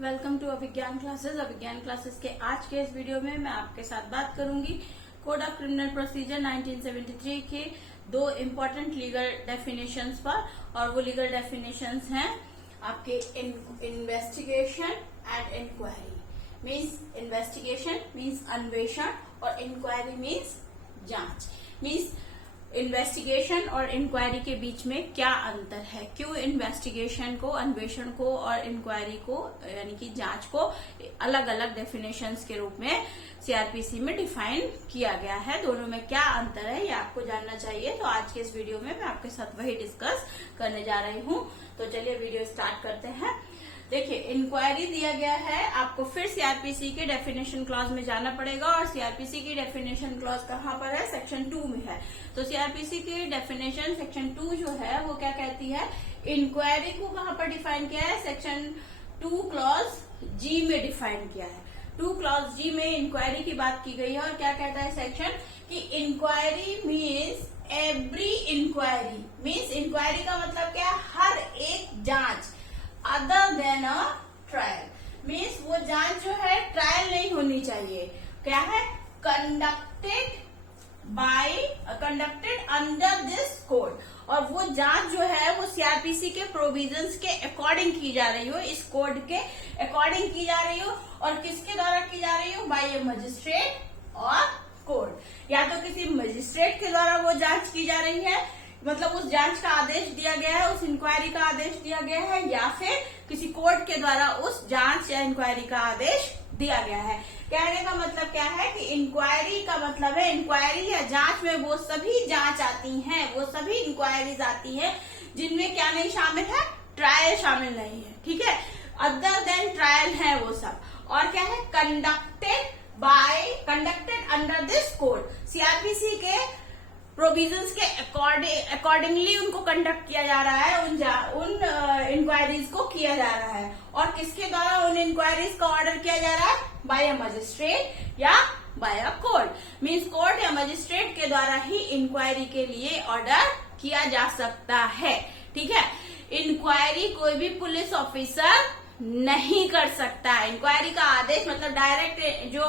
Welcome to Abhigyan classes. Abhigyan classes के आज के इस वीडियो में मैं आपके साथ बात करूंगी कोड ऑफ क्रिमिनल प्रोसीजर 1973 के दो इम्पोर्टेंट लीगल डेफिनेशंस पर। और वो लीगल डेफिनेशंस हैं आपके investigation and inquiry. Means investigation means अन्वेषण और इंक्वायरी मीन्स जांच। मीन्स इन्वेस्टिगेशन और इंक्वायरी के बीच में क्या अंतर है, क्यों इन्वेस्टिगेशन को, अन्वेषण को और इंक्वायरी को यानी कि जांच को अलग अलग डेफिनेशंस के रूप में सीआरपीसी में डिफाइन किया गया है, दोनों में क्या अंतर है ये आपको जानना चाहिए। तो आज के इस वीडियो में मैं आपके साथ वही डिस्कस करने जा रही हूँ। तो चलिए वीडियो स्टार्ट करते हैं। देखिए, इंक्वायरी दिया गया है, आपको फिर सीआरपीसी के डेफिनेशन क्लॉज में जाना पड़ेगा और सीआरपीसी की डेफिनेशन क्लॉज कहाँ पर है? सेक्शन 2 में है। तो सीआरपीसी की डेफिनेशन सेक्शन 2 जो है वो क्या कहती है? इंक्वायरी को कहाँ पर डिफाइन किया है? सेक्शन 2 क्लॉज जी में डिफाइन किया है। 2 क्लॉज जी में इंक्वायरी की बात की गई है और क्या कहता है सेक्शन कि inquiry means every inquiry. Means inquiry का मतलब क्या है? हर एक जांच other than a trial. Means वो जांच जो है ट्रायल नहीं होनी चाहिए। क्या है? Conducted under this code. और वो जांच जो है वो सीआरपीसी के प्रोविजंस के अकॉर्डिंग की जा रही हो, इस कोड के अकॉर्डिंग की जा रही हो। और किसके द्वारा की जा रही हो? बाय ए मजिस्ट्रेट और कोर्ट। या तो किसी मजिस्ट्रेट के द्वारा वो जांच की जा रही है, मतलब उस जांच का आदेश दिया गया है, उस इंक्वायरी का आदेश दिया गया है, या फिर किसी कोर्ट के द्वारा उस जांच या इंक्वायरी का आदेश दिया गया है। कहने का मतलब क्या है कि इंक्वायरी का मतलब है, इंक्वायरी या जांच में वो सभी जांच आती हैं, वो सभी इंक्वायरीज आती हैं जिनमें क्या नहीं शामिल है? ट्रायल शामिल नहीं है। ठीक है, अदर देन ट्रायल है वो सब। और क्या है? Conducted under this code. CrPC के प्रोविजंस के अकॉर्डिंगली उनको कंडक्ट किया जा रहा है, उन इंक्वायरीज को किया जा रहा है। और किसके द्वारा उन इंक्वायरीज का ऑर्डर किया जा रहा है? बाय अ मजिस्ट्रेट या by a court. Means court या मजिस्ट्रेट के द्वारा ही इंक्वायरी के लिए ऑर्डर किया जा सकता है। ठीक है, इंक्वायरी कोई भी पुलिस ऑफिसर नहीं कर सकता। इंक्वायरी का आदेश मतलब डायरेक्ट जो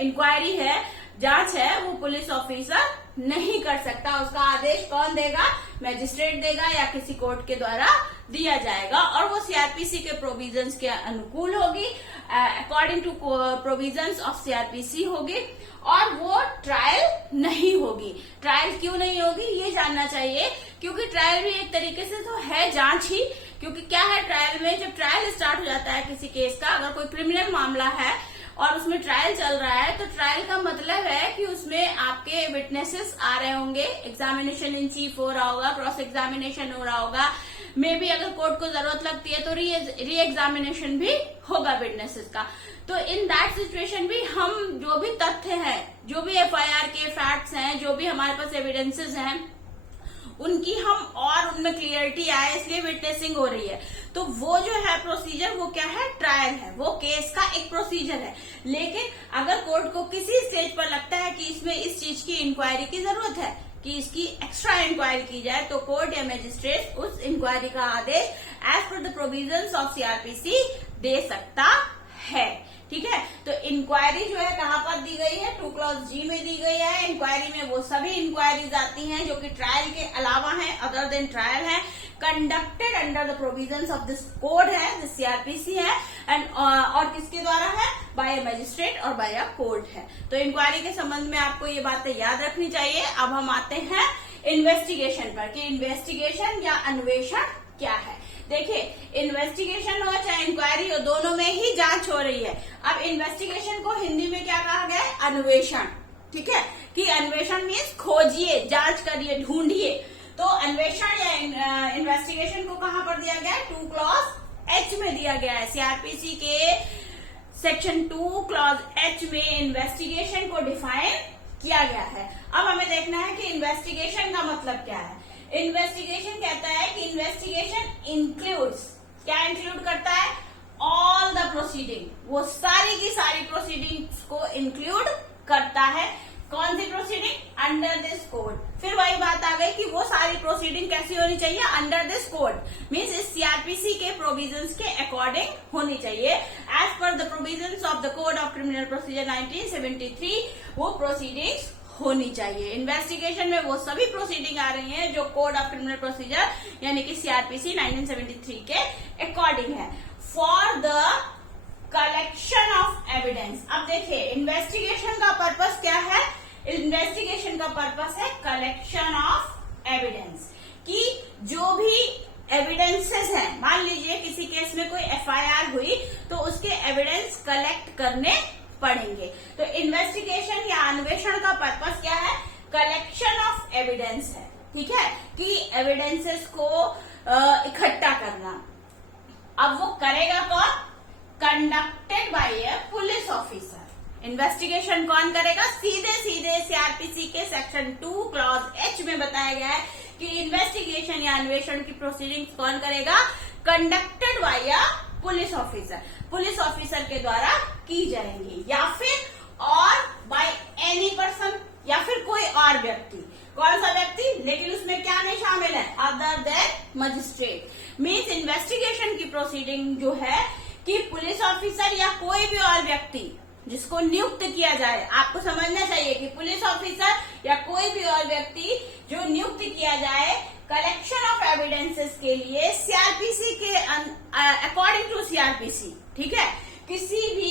इंक्वायरी है, जांच है, वो पुलिस ऑफिसर नहीं कर सकता। उसका आदेश कौन देगा? मैजिस्ट्रेट देगा या किसी कोर्ट के द्वारा दिया जाएगा। और वो सीआरपीसी के प्रोविजंस के अनुकूल होगी, according to provisions of CrPC होगी। और वो ट्रायल नहीं होगी। ट्रायल क्यों नहीं होगी ये जानना चाहिए, क्योंकि ट्रायल भी एक तरीके से तो है जांच ही। क्योंकि क्या है, ट्रायल में जब ट्रायल स्टार्ट हो जाता है किसी केस का, अगर कोई क्रिमिनल मामला है और उसमें ट्रायल चल रहा है, तो ट्रायल का मतलब है कि उसमें आपके विटनेसेस आ रहे होंगे, एग्जामिनेशन इन चीफ हो रहा होगा, क्रॉस एग्जामिनेशन हो रहा होगा, मे बी अगर कोर्ट को जरूरत लगती है तो री एग्जामिनेशन भी होगा विटनेसेस का। तो इन दैट सिचुएशन भी हम जो भी तथ्य हैं, जो भी एफआईआर के फैक्ट्स हैं, जो भी हमारे पास एविडेंसेस हैं, उनकी हम और उनमें क्लियरिटी आए, इसलिए विटनेसिंग हो रही है। तो वो जो है प्रोसीजर, वो क्या है? ट्रायल है, वो केस का एक प्रोसीजर है। लेकिन अगर कोर्ट को किसी स्टेज पर लगता है कि इसमें इस चीज की इंक्वायरी की जरूरत है, कि इसकी एक्स्ट्रा इंक्वायरी की जाए, तो कोर्ट या मजिस्ट्रेट उस इंक्वायरी का आदेश as per the provisions of CrPC दे सकता है। ठीक है, तो इंक्वायरी जो है कहाँ पर दी गई है? 2 क्लॉज जी में दी गई है। इंक्वायरी में वो सभी इंक्वायरीज आती हैं जो कि ट्रायल के अलावा हैं, अदर देन ट्रायल है, conducted under the provisions of this code है, दिस सीआरपीसी है, एंड और किसके द्वारा है? बाय अ मजिस्ट्रेट और बाय अ कोर्ट है। तो इंक्वायरी के संबंध में आपको ये बातें याद रखनी चाहिए। अब हम आते हैं इन्वेस्टिगेशन पर कि इन्वेस्टिगेशन या अन्वेषण क्या है। देखिए, इन्वेस्टिगेशन हो चाहे इंक्वायरी हो, दोनों में ही जांच हो रही है। अब इन्वेस्टिगेशन को हिंदी में क्या कहा गया है? अन्वेषण। ठीक है, कि अन्वेषण मीन्स खोजिए, जांच करिए, ढूंढिए। तो अन्वेषण या इन्वेस्टिगेशन को कहाँ पर दिया गया है? 2 क्लॉज एच में दिया गया है। सीआरपीसी के सेक्शन 2 क्लॉज एच में इन्वेस्टिगेशन को डिफाइन किया गया है। अब हमें देखना है कि इन्वेस्टिगेशन का मतलब क्या है। इन्वेस्टिगेशन कहता है कि इन्वेस्टिगेशन इंक्लूड्स, क्या इंक्लूड करता है? ऑल द प्रोसीडिंग, वो सारी की सारी प्रोसीडिंग्स को इंक्लूड करता है। कौन सी प्रोसीडिंग? Under this code. फिर वही बात आ गई कि वो सारी प्रोसीडिंग कैसी होनी चाहिए? अंडर दिस कोड, मीन्स इस सीआरपीसी के प्रोविजंस के अकॉर्डिंग होनी चाहिए। As per the provisions of the code of criminal procedure 1973 वो प्रोसीडिंग्स होनी चाहिए। इन्वेस्टिगेशन में वो सभी प्रोसीडिंग आ रही हैं जो कोड ऑफ क्रिमिनल प्रोसीजर यानी कि सीआरपीसी 1973 के अकॉर्डिंग है। For the collection of evidence, अब देखिए इन्वेस्टिगेशन का पर्पस क्या है? इन्वेस्टिगेशन का पर्पस है कलेक्शन ऑफ एविडेंस, कि जो भी एविडेंसेस हैं, मान लीजिए किसी केस में कोई एफआईआर हुई तो उसके एविडेंस कलेक्ट करने पड़ेंगे। तो इन्वेस्टिगेशन या अन्वेषण का पर्पस क्या है? कलेक्शन ऑफ एविडेंस है, ठीक है, कि एविडेंसेस को इकट्ठा करना। अब वो करेगा कौन? Conducted by A police officer. Investigation कौन करेगा? सीधे सीधे सीआरपीसी के सेक्शन 2 क्लॉज H में बताया गया है कि इन्वेस्टिगेशन या अन्वेषण की प्रोसीडिंग्स कौन करेगा? Conducted by a police officer, police officer के द्वारा की जाएंगी, या फिर और बाय एनी पर्सन, या फिर कोई और व्यक्ति। कौन सा व्यक्ति? लेकिन उसमें क्या नहीं शामिल है? Other than magistrate. Means investigation की प्रोसीडिंग जो है कि पुलिस ऑफिसर या कोई भी और व्यक्ति जिसको नियुक्त किया जाए, आपको समझना चाहिए कि पुलिस ऑफिसर या कोई भी और व्यक्ति जो नियुक्त किया जाए कलेक्शन ऑफ एविडेंसेस के लिए सीआरपीसी के अकॉर्डिंग टू सीआरपीसी, ठीक है, किसी भी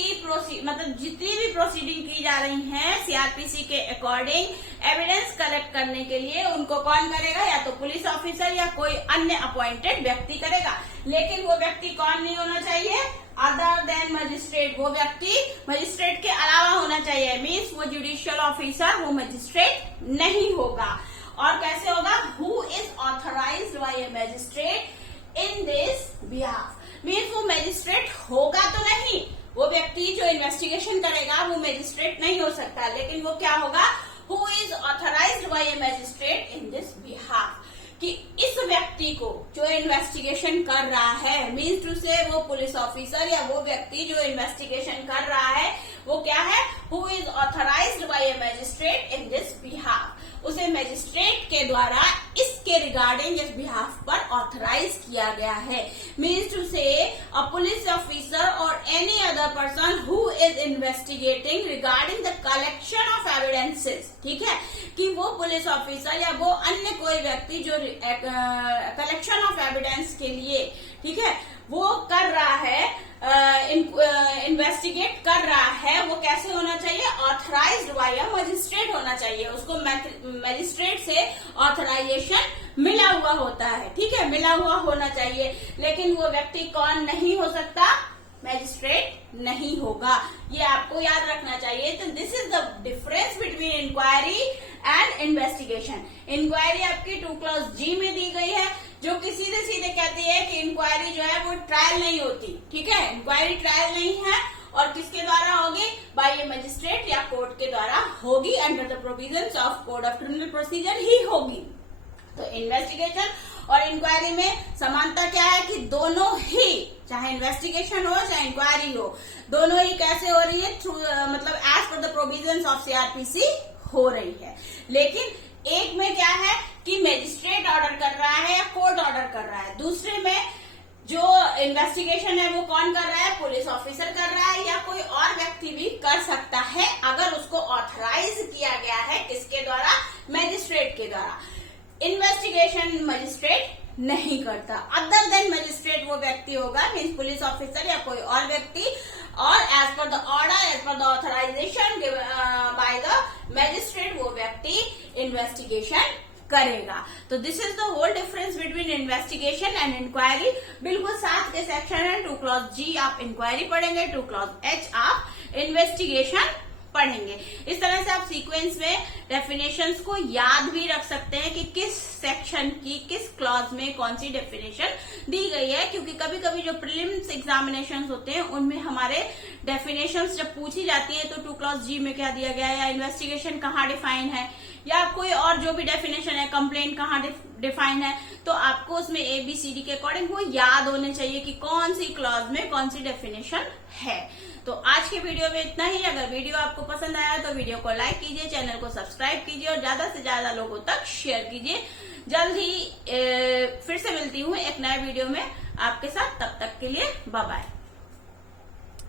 मतलब जितनी भी प्रोसीडिंग की जा रही हैं सीआरपीसी के अकॉर्डिंग एविडेंस कलेक्ट करने के लिए उनको कौन करेगा? या तो पुलिस ऑफिसर या कोई अन्य अपॉइंटेड व्यक्ति करेगा। लेकिन वो व्यक्ति कौन नहीं होना चाहिए? Other than magistrate. वो व्यक्ति मजिस्ट्रेट के अलावा होना चाहिए, मीन्स वो जुडिशियल ऑफिसर, वो मजिस्ट्रेट नहीं होगा। और कैसे होगा? Who is authorised bye a magistrate in this behalf, means वो मजिस्ट्रेट होगा तो नहीं, वो व्यक्ति जो इन्वेस्टिगेशन करेगा वो मजिस्ट्रेट नहीं हो सकता, लेकिन वो क्या होगा? Who is authorised bye a magistrate in this behalf, कि इस व्यक्ति को जो इन्वेस्टिगेशन कर रहा है, मीन्स टू से वो पुलिस ऑफिसर या वो व्यक्ति जो इन्वेस्टिगेशन कर रहा है वो क्या है? Who is authorised bye a magistrate in this behalf, उसे मजिस्ट्रेट के द्वारा इसके रिगार्डिंग इस बिहाफ पर ऑथराइज किया गया है। मीन्स टू से अ पुलिस ऑफिसर और any other person who is investigating regarding the collection of evidences, ठीक है, कि वो पुलिस ऑफिसर या वो अन्य कोई व्यक्ति जो कलेक्शन ऑफ एविडेंस के लिए, ठीक है, वो कर रहा है, इन्वेस्टिगेट कर रहा है, वो कैसे होना चाहिए? ऑथराइज्ड बाय अ मजिस्ट्रेट होना चाहिए, उसको मजिस्ट्रेट से ऑथराइजेशन मिला हुआ होता है, ठीक है, मिला हुआ होना चाहिए। लेकिन वो व्यक्ति कौन नहीं हो सकता? मैजिस्ट्रेट नहीं होगा, ये आपको याद रखना चाहिए। तो this is the difference between inquiry and investigation. Inquiry आपकी 2 क्लॉज G में दी गई है, जो कि सीधे सीधे कहती है कि इंक्वायरी जो है वो ट्रायल नहीं होती, ठीक है, इंक्वायरी ट्रायल नहीं है, और किसके द्वारा होगी? बाय ए मजिस्ट्रेट या कोर्ट के द्वारा होगी, under the provisions of code of criminal procedure ही होगी। तो इन्वेस्टिगेशन और इंक्वायरी में समानता क्या है? कि दोनों ही, चाहे इन्वेस्टिगेशन हो चाहे इंक्वायरी हो, दोनों ही कैसे हो रही है? थ्रू मतलब as per the provisions of CrPC हो रही है। लेकिन एक में क्या है कि मजिस्ट्रेट ऑर्डर कर रहा है या कोर्ट ऑर्डर कर रहा है, दूसरे में जो इन्वेस्टिगेशन है वो कौन कर रहा है? पुलिस ऑफिसर कर रहा है, या कोई और व्यक्ति भी कर सकता है अगर उसको ऑथराइज किया गया है, किसके द्वारा? मजिस्ट्रेट के द्वारा। इन्वेस्टिगेशन मजिस्ट्रेट नहीं करता, अदर देन मजिस्ट्रेट वो व्यक्ति होगा, मीन्स पुलिस ऑफिसर या कोई और व्यक्ति, और as per the order, as per the authorization by the magistrate वो व्यक्ति इन्वेस्टिगेशन करेगा। तो this is the whole difference between investigation and inquiry. बिल्कुल साथ के सेक्शन है, 2 क्लॉज G आप इंक्वायरी पढ़ेंगे, 2 क्लॉज H आप इन्वेस्टिगेशन पढ़ेंगे। इस तरह से आप सीक्वेंस में डेफिनेशंस को याद भी रख सकते हैं कि किस सेक्शन की किस क्लॉज में कौन सी डेफिनेशन दी गई है, क्योंकि कभी कभी जो प्रीलिम्स एग्जामिनेशंस होते हैं उनमें हमारे डेफिनेशंस जब पूछी जाती है तो 2 क्लॉज G में क्या दिया गया है, या इन्वेस्टिगेशन कहाँ डिफाइन है, या कोई और जो भी डेफिनेशन है, कंप्लेंट कहाँ डिफाइन है, तो आपको उसमें ABCD के अकॉर्डिंग वो याद होने चाहिए कि कौन सी क्लॉज में कौन सी डेफिनेशन है। तो आज के वीडियो में इतना ही। अगर वीडियो आपको पसंद आया तो वीडियो को लाइक कीजिए, चैनल को सब्सक्राइब कीजिए और ज्यादा से ज्यादा लोगों तक शेयर कीजिए। जल्द ही फिर से मिलती हूँ एक नए वीडियो में आपके साथ, तब तक के लिए बाय बाय।